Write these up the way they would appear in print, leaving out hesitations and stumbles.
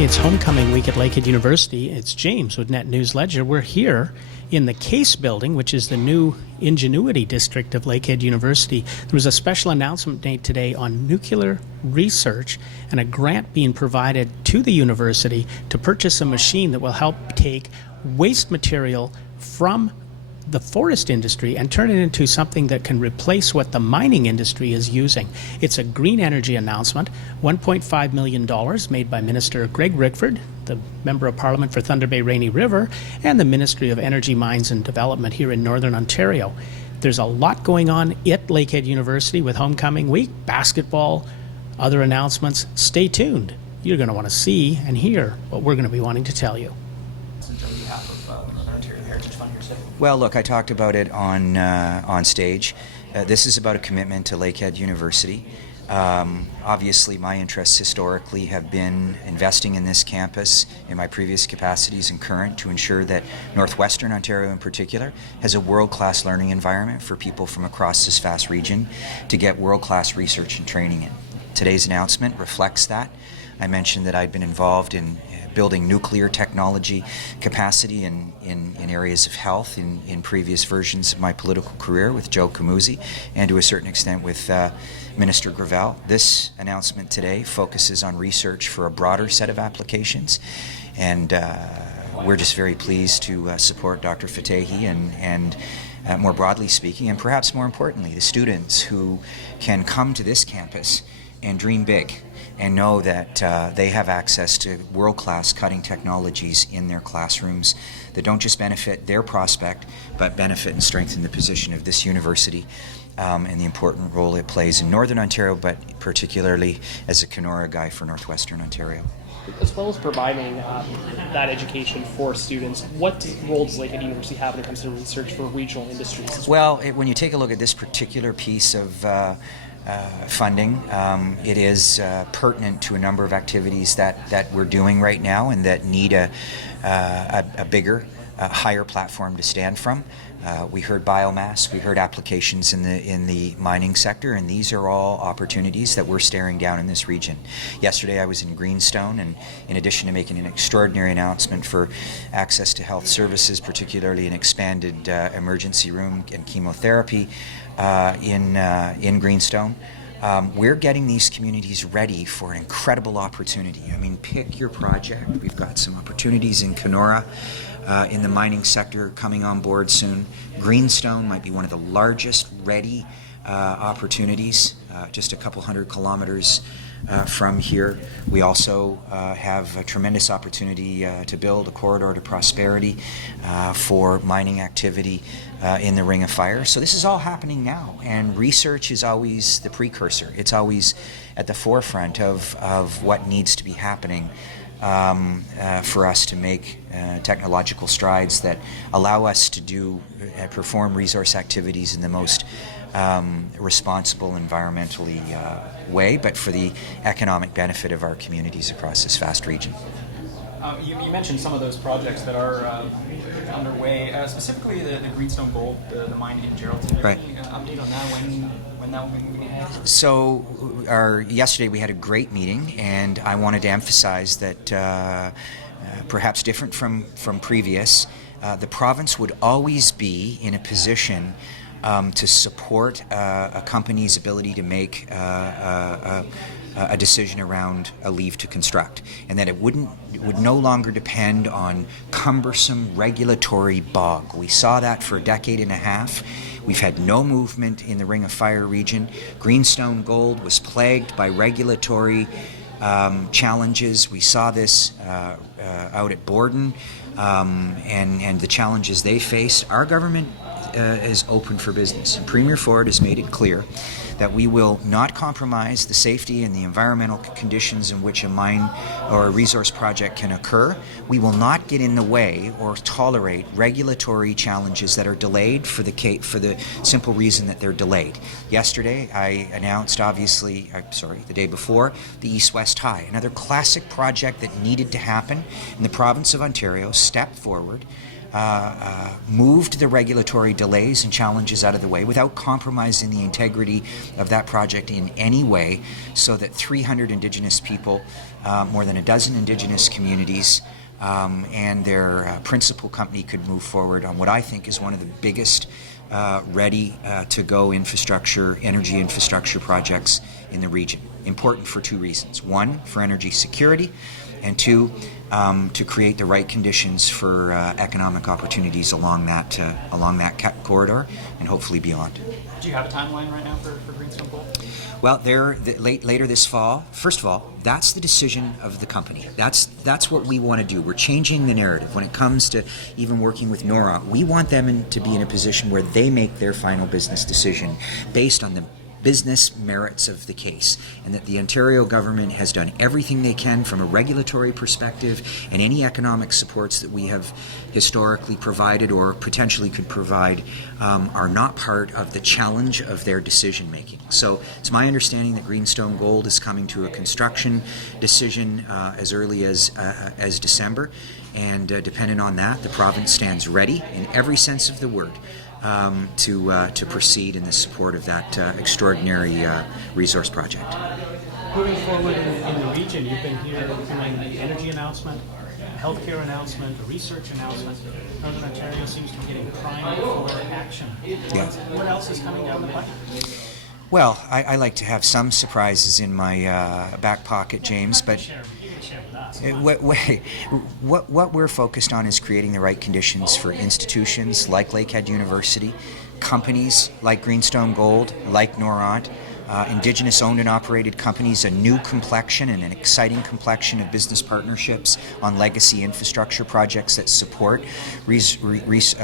It's homecoming week at Lakehead University. It's James with Net News Ledger. We're here in the Case building, which is the new Ingenuity district of Lakehead University. There was a special announcement made today on nuclear research and a grant being provided to the university to purchase a machine that will help take waste material from the forest industry and turn it into something that can replace what the mining industry is using. It's a green energy announcement, $1.5 million made by Minister Greg Rickford, the Member of Parliament for Thunder Bay Rainy River, and the Ministry of Energy, Mines and Development here in Northern Ontario. There's a lot going on at Lakehead University with homecoming week, basketball, other announcements. Stay tuned. You're going to want to see and hear what we're going to be wanting to tell you. Well, look, I talked about it on stage. This is about a commitment to Lakehead University. Obviously, my interests historically have been investing in this campus in my previous capacities and current to ensure that Northwestern Ontario in particular has a world-class learning environment for people from across this vast region to get world-class research and training in. Today's announcement reflects that. I mentioned that I'd been involved in building nuclear technology capacity in areas of health in previous versions of my political career with Joe Camuzzi and to a certain extent with Minister Gravel. This announcement today focuses on research for a broader set of applications, and we're just very pleased to support Dr. Fedeli and more broadly speaking, and perhaps more importantly, the students who can come to this campus and dream big and know that they have access to world-class cutting technologies in their classrooms that don't just benefit their prospect, but benefit and strengthen the position of this university and the important role it plays in Northern Ontario, but particularly as a Kenora guy for Northwestern Ontario. As well as providing that education for students, what role does Lakehead University have when it comes to research for regional industries? Well, when you take a look at this particular piece of funding, it is pertinent to a number of activities that we're doing right now and that need a bigger, higher platform to stand from. We heard biomass, we heard applications in the mining sector, and these are all opportunities that we're staring down in this region. Yesterday I was in Greenstone, and in addition to making an extraordinary announcement for access to health services, particularly an expanded emergency room and chemotherapy in Greenstone, we're getting these communities ready for an incredible opportunity. I mean, pick your project. We've got some opportunities in Kenora, in the mining sector coming on board soon. Greenstone might be one of the largest ready opportunities, just a couple hundred kilometers from here. We also have a tremendous opportunity to build a corridor to prosperity for mining activity in the Ring of Fire. So this is all happening now, and research is always the precursor. It's always at the forefront of what needs to be happening for us to make technological strides that allow us to perform resource activities in the most responsible environmentally way, but for the economic benefit of our communities across this vast region. You mentioned some of those projects that are underway, specifically the Greenstone Gold, the mine in Geraldton. Right. Any update on that, when that will be moving ahead? So yesterday we had a great meeting, and I wanted to emphasize that perhaps different from previous, the province would always be in a position to support a company's ability to make a decision around a leave to construct, and that it would no longer depend on cumbersome regulatory bog. We saw that for a decade and a half. We've had no movement in the Ring of Fire region. Greenstone Gold was plagued by regulatory challenges. We saw this out at Borden and the challenges they faced. Our government is open for business. Premier Ford has made it clear that we will not compromise the safety and the environmental conditions in which a mine or a resource project can occur. We will not get in the way or tolerate regulatory challenges that are delayed for the simple reason that they're delayed. Yesterday, I announced, the day before, the East-West High, another classic project that needed to happen, and the province of Ontario stepped forward moved the regulatory delays and challenges out of the way without compromising the integrity of that project in any way, so that 300 Indigenous people, more than a dozen Indigenous communities, and their principal company could move forward on what I think is one of the biggest ready-to-go energy infrastructure projects in the region. Important for two reasons. One, for energy security, and two, to create the right conditions for economic opportunities along that corridor and hopefully beyond. Do you have a timeline right now for Greenstone Gold? Well, later this fall. First of all, that's the decision of the company. That's what we want to do. We're changing the narrative when it comes to even working with Nora. We want them to be in a position where they make their final business decision based on the business merits of the case, and that the Ontario government has done everything they can from a regulatory perspective, and any economic supports that we have historically provided or potentially could provide are not part of the challenge of their decision making. So it's my understanding that Greenstone Gold is coming to a construction decision as early as December, and dependent on that, the province stands ready in every sense of the word to proceed in the support of that extraordinary resource project. Moving forward in the region, you've been here doing an energy announcement, a healthcare announcement, a research announcement. Northern Ontario seems to be getting primed for action. Yeah. What else is coming down the pipe? Well, I like to have some surprises in my back pocket, James, but what we're focused on is creating the right conditions for institutions like Lakehead University, companies like Greenstone Gold, like Noront, Indigenous owned and operated companies, a new complexion and an exciting complexion of business partnerships on legacy infrastructure projects that support resource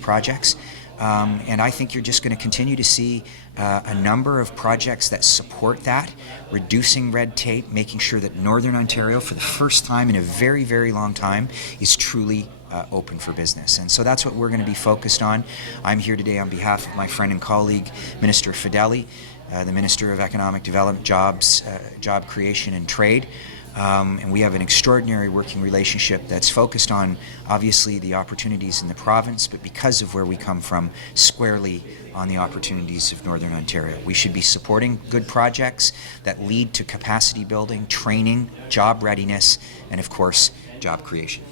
projects. And I think you're just going to continue to see a number of projects that support that, reducing red tape, making sure that Northern Ontario, for the first time in a very, very long time, is truly open for business. And so that's what we're going to be focused on. I'm here today on behalf of my friend and colleague, Minister Fedeli, the Minister of Economic Development, Job Creation and Trade. And we have an extraordinary working relationship that's focused on, obviously, the opportunities in the province, but because of where we come from, squarely on the opportunities of Northern Ontario. We should be supporting good projects that lead to capacity building, training, job readiness, and, of course, job creation.